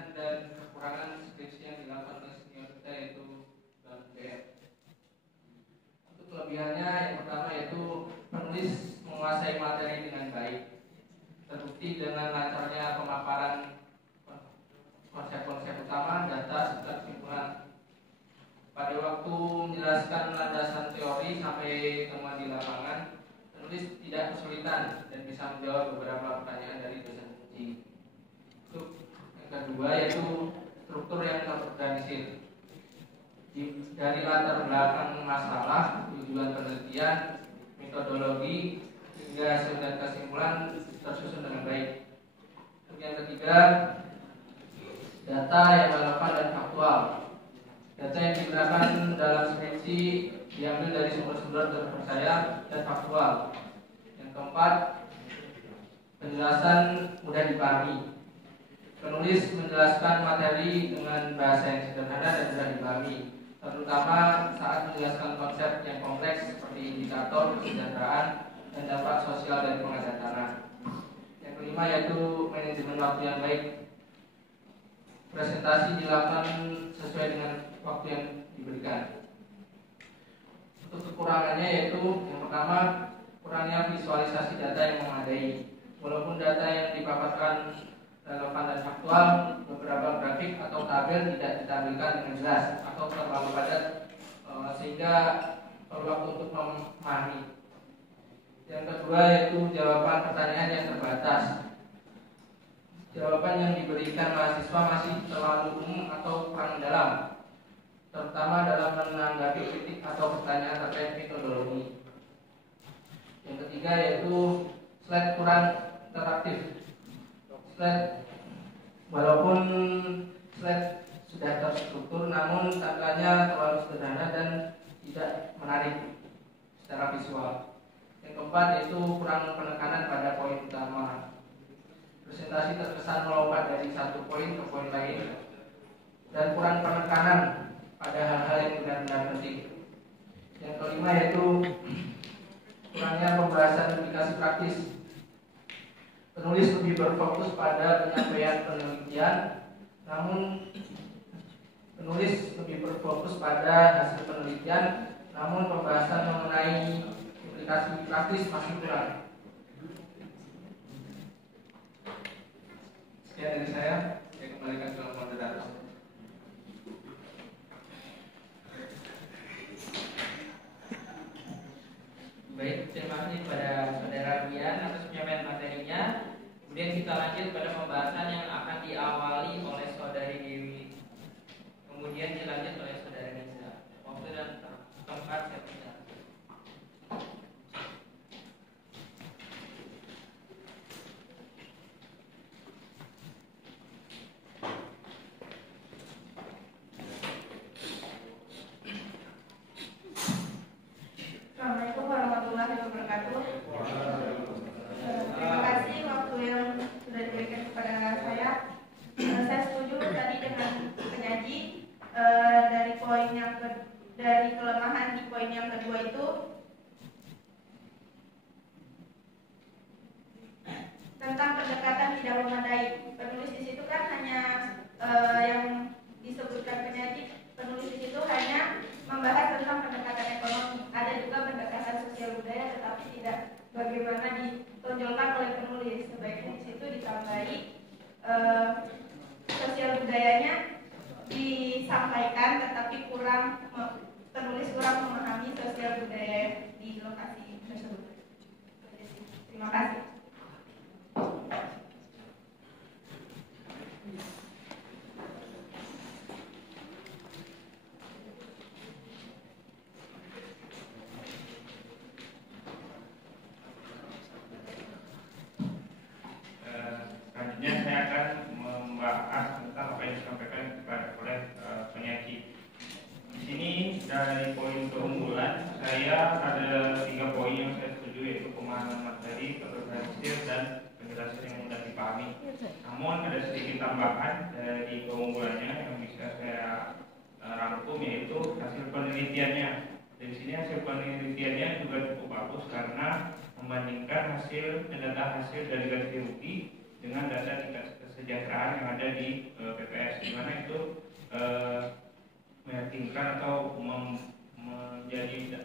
kelebihan dan kekurangan skripsi yang dilakukan oleh senior kita yaitu Bang UGM. Untuk kelebihannya yang pertama yaitu penulis menguasai materi dengan baik, terbukti dengan lancarnya pemaparan konsep-konsep utama, data serta kesimpulan. Pada waktu menjelaskan landasan teori sampai temuan di lapangan, penulis tidak kesulitan dan bisa menjawab beberapa pertanyaan dari dosen kunci. Untuk yang kedua yaitu struktur yang terorganisir. Dari latar belakang masalah, tujuan penelitian, metodologi, hingga hasil dan kesimpulan tersusun dengan baik. Untuk yang ketiga, data yang relevan dan faktual. Data yang digunakan dalam skripsi diambil dari sumber-sumber terpercaya dan faktual. Yang keempat, penjelasan mudah dipahami. Penulis menjelaskan materi dengan bahasa yang sederhana dan mudah dipahami, terutama saat menjelaskan konsep yang kompleks seperti indikator kesejahteraan dan dampak sosial dari pengadaan tanah. Yang kelima yaitu manajemen waktu yang baik. Presentasi dilakukan sesuai dengan waktu yang diberikan. Untuk kekurangannya yaitu yang pertama, kurangnya visualisasi data yang memadai. Walaupun data yang dipaparkan relevan dan faktual, beberapa grafik atau tabel tidak ditampilkan dengan jelas atau terlalu padat sehingga perlu waktu untuk memahami. Yang kedua yaitu jawaban pertanyaan yang terbatas. Jawaban yang diberikan mahasiswa masih terlalu umum atau kurang dalam, terutama dalam menanggapi kritik atau pertanyaan terkait metodologi. Yang ketiga yaitu slide kurang interaktif. Walaupun slide sudah terstruktur, namun tampilannya terlalu sederhana dan tidak menarik secara visual. Yang keempat yaitu kurang penekanan pada poin utama. Presentasi terkesan melompat dari satu poin ke poin lain dan kurang penekanan pada hal-hal yang benar-benar penting. Yang kelima yaitu kurangnya pembahasan aplikasi praktis. Penulis lebih berfokus pada penyampaian penelitian, namun pembahasan mengenai aplikasi praktis masih kurang. Sekian dari saya kembalikan ke moderator. Baik, terima kasih kepada saudara Rian atas penyampaian materinya. Kemudian kita lanjut pada pembahasan yang akan diawali oleh saudari Dewi. Kemudian dilanjut oleh saudara Nisa. Waktu dan tempat saya minta. Assalamualaikum warahmatullahi wabarakatuh. Terima kasih waktu yang sudah diberikan kepada saya. Saya setuju tadi dengan penyaji dari kelemahan di poin yang kedua itu tentang pendekatan tidak memadai. Penulis di situ kan hanya yang disebutkan penyaji, penulis di situ hanya membahas tentang pendekatan ekonomi. Ada juga pendekatan sosial budaya, tetapi tidak bagaimana ditonjolkan oleh penulis. Sebaiknya di situ ditambahi sosial budayanya disampaikan, tetapi penulis kurang memahami sosial budaya di lokasi tersebut. Terima kasih. Selanjutnya saya akan membahas tentang apa yang disampaikan oleh penyaji. Di sini dari poin keunggulan saya ada 3 poin yang saya setuju, yaitu pemahaman materi, terorganisir, dan penjelasan yang mudah dipahami. Namun ada sedikit tambahan dari keunggulannya yang bisa saya rangkum, yaitu hasil penelitiannya. Di sini hasil penelitiannya juga cukup bagus karena membandingkan data hasil dari ganti rugi dengan data tingkat kesejahteraan yang ada di PPS, di mana itu meyakinkan atau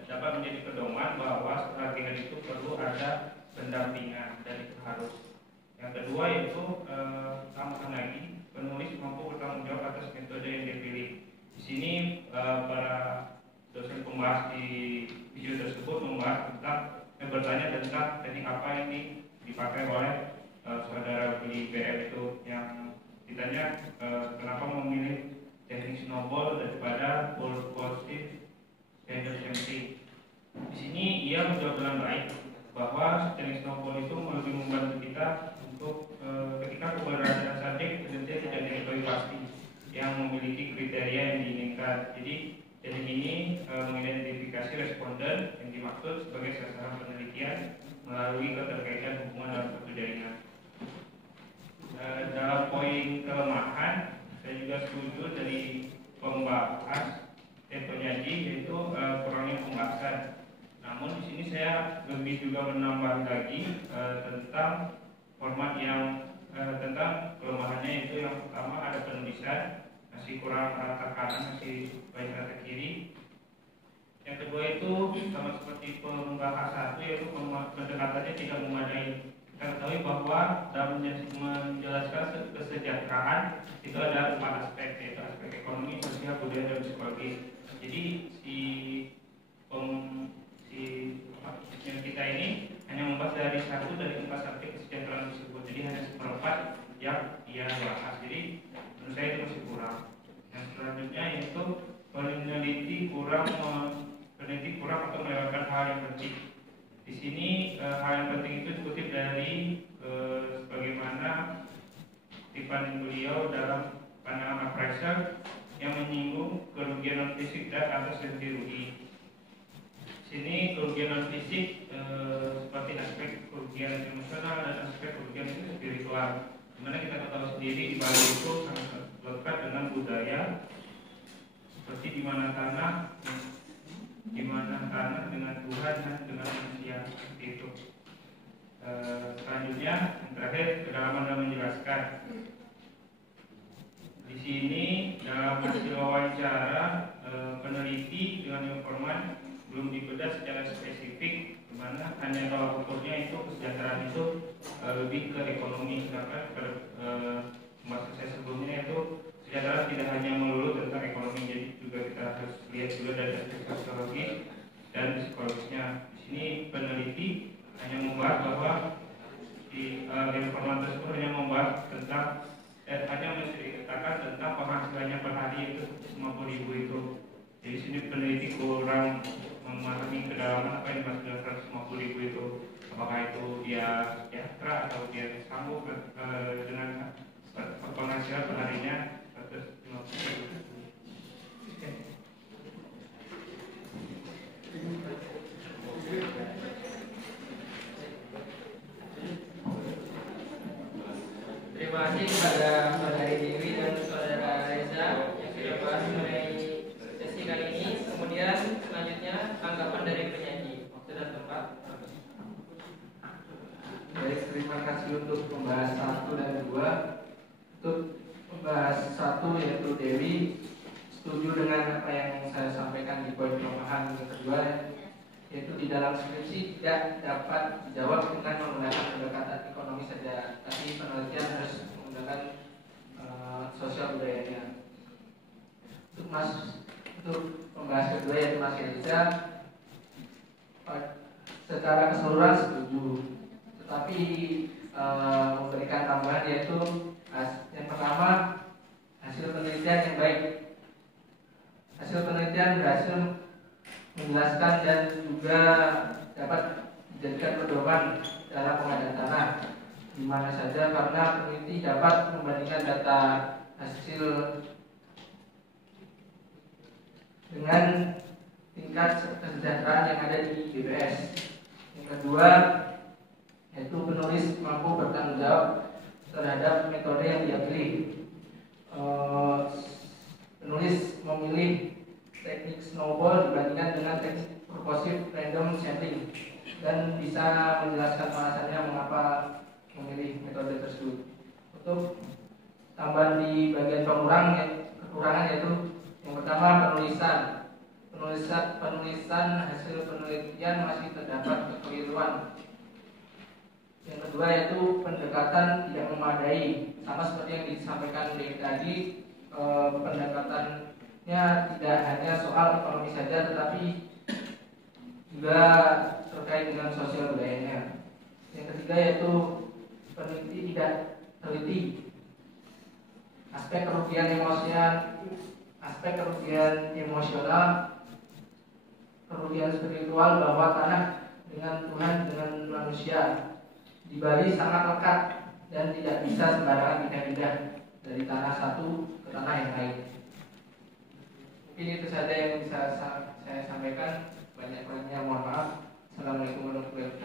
dapat menjadi pedoman bahwa strategi itu perlu ada pendampingan dan itu harus. Yang kedua itu tambahkan lagi penulis mampu bertanggung jawab atas metode yang dipilih. Di sini para dosen pembahas di video tersebut membahas tentang bertanya tentang teknik apa yang dipakai oleh saudara Willy BM itu, yang ditanya kenapa memilih teknik snowball daripada positive standard sampling. Di sini ia menjawab dengan baik bahwa teknik snowball itu lebih membantu kita untuk ketika keberadaan subjek tentunya tidak diketahui pasti yang memiliki kriteria yang diinginkan. Jadi teknik ini mengidentifikasi responden yang dimaksud sebagai sasaran penelitian melalui keterkaitan hubungan dalam satu jaringan. Dalam poin kelemahan, saya juga setuju dari pembahas dan penyaji, yaitu kurangnya pembahasan. Namun di sini saya lebih juga menambah lagi tentang format yang tentang kelemahannya, yaitu yang pertama ada penulisan masih kurang rata kanan, masih banyak rata kiri. Yang kedua itu sama seperti pembahas satu, yaitu pendekatannya tidak memadai. Kita ketahui bahwa dalam menjelaskan kesejahteraan itu ada 4 aspek, yaitu aspek ekonomi, sosial, budaya, dan psikologis. Jadi yang kita ini hanya membahas dari 1 dari 4 aspek kesejahteraan tersebut. Jadi hanya seperempat yang ia bahas. Jadi menurut saya itu masih kurang. Yang selanjutnya yaitu peneliti kurang atau melewatkan hal yang penting. Di sini hal yang penting itu dikutip dari sebagaimana tipan beliau dalam pandangan appraiser yang menyinggung kerugian non fisik dan atas ganti rugi. Sini kerugian non fisik seperti aspek kerugian emosional dan aspek kerugian spiritual. Dimana kita ketahui sendiri di Bali itu sangat lekat dengan budaya, seperti di mana tanah dengan Tuhan dan dengan manusia, seperti itu. Selanjutnya yang terakhir kedalaman dalam menjelaskan. Di sini dalam hasil wawancara peneliti dengan informan belum dibedah secara spesifik, di mana hanya kalau ukurnya itu kesejahteraan itu lebih ke ekonomi, sedangkan masa saya sebelumnya itu kesejahteraan tidak hanya melulu tentang ekonomi, jadi juga kita harus lihat juga dari aspek sosiologis dan psikologisnya. Di sini peneliti hanya membahas bahwa di informan tersebut hanya membahas tentang hanya menceritakan tentang penghasilannya per hari itu 50.000 itu. Jadi sini peneliti kurang memahami kedalaman apa yang dimaksud dengan 150.000 itu. Apakah itu dia sejahtera atau dia sanggup dengan penghasilan perharinya 150.000. Terima kasih kepada Saudari Dewi dan Saudara Reza yang sudah bahas mengenai sesi kali ini. Kemudian selanjutnya tanggapan dari penyaji. Waktu dan tempat. Baik, terima kasih untuk pembahas 1 dan 2. Untuk pembahas 1 yaitu Dewi setuju dengan apa yang saya sampaikan di poin kelemahan yang kedua, yaitu di dalam skripsi tidak dapat dijawab dengan menggunakan pendekatan ekonomi saja, tapi penelitian harus menggunakan sosial budayanya. Untuk pembahas kedua yaitu Mas Reza, secara keseluruhan setuju, tetapi memberikan tambahan yaitu yang pertama, hasil penelitian yang baik. Hasil penelitian berhasil menjelaskan dan juga dapat dijadikan pedoman dalam pengadaan tanah di mana saja, karena peneliti dapat membandingkan data hasil dengan tingkat kesejahteraan yang ada di BPS. Yang kedua, yaitu penulis mampu bertanggung jawab terhadap metode yang dia pilih. Penulis memilih teknik snowball dibandingkan dengan teknik purposive random sampling dan bisa menjelaskan alasannya mengapa memilih metode tersebut. Untuk tambahan di bagian kekurangan yaitu yang pertama penulisan hasil penelitian masih terdapat kekeliruan. Yang kedua yaitu pendekatan tidak memadai, sama seperti yang disampaikan dari tadi, pendekatannya tidak hanya soal ekonomi saja, tetapi juga terkait dengan sosial budayanya. Yang ketiga yaitu peneliti tidak teliti aspek kerugian emosional, kerugian spiritual bahwa tanah dengan Tuhan, dengan manusia di Bali sangat lekat dan tidak bisa sembarangan pindah-pindah dari tanah satu ke tanah yang lain. Mungkin itu saja yang bisa saya sampaikan. Banyak-banyaknya mohon maaf. Assalamualaikum warahmatullahi wabarakatuh.